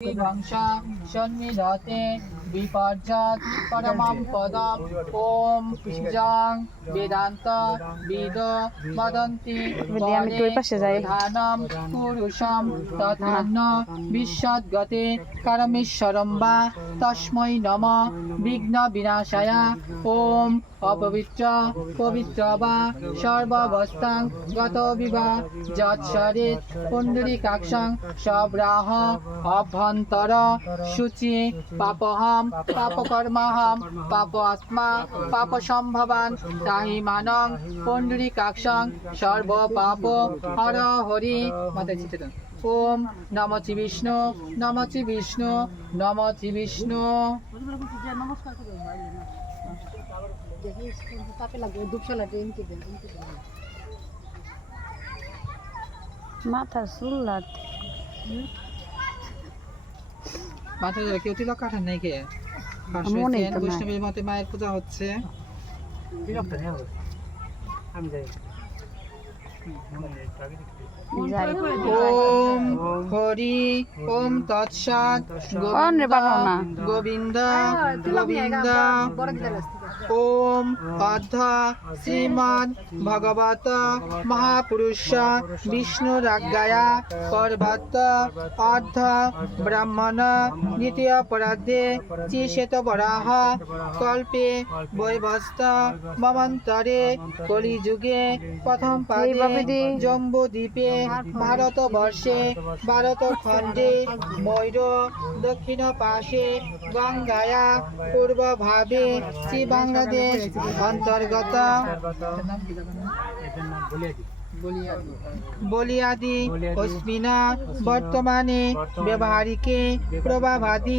ধ্বংসা সন্নিধতে বিপর্যৎ পরমং পদম ওম যাং বেদান্ত বিদ বদন্তি ধানম পুরুষম তথান্ন বিশ্বদ্গতে কারমেশ্বরম বা তস্मै নমঃ বিঘ্ন বিনাশায় ওম অপবিত্র পবিত্র বা সর্বাবস্থাং গত বিবা যৎসরিত পুণ্ডরীকাক্ষং সব্রাহ অভ্যন্তর শুচি পাপহম পাপকর্মহম পাপ আত্মা পাপ সম্ভবান তাহি মানং পুণ্ডরীকাক্ষং সর্ব পাপ হর হরি ওম নমঃ বিষ্ণু নমঃ বিষ্ণু নমঃ বিষ্ণু। মাথার চুল মাথায় কেউ তিলক কাটার নেই কে বৈষ্ণবের মতে মায়ের পূজা হচ্ছে। ওম হরি ওম তৎসৎ গোবিন্দ গোবিন্দ ওম অধ শ্রীমদ ভগবত মহাপুরুষ বিষ্ণুরাজ্ঞয়া পর্বত অর্ধ ব্রাহ্মণ দ্বিতীয় পরার্ধে শ্রীশ্বেত বরাহ কল্পে বৈবস্ত মমন্তরে কলিযুগে প্রথম পাদে জম্বুদ্বীপে ভারতবর্ষে ভারতখণ্ডে ময়ূর দক্ষিণ পাশে গঙ্গায়া পূর্বভাবে শ্রী বাংলাদেশ অন্তর্গত বলিয়াদি অস্মিনা বর্তমানে ব্যবহারিকে প্রভাবাদি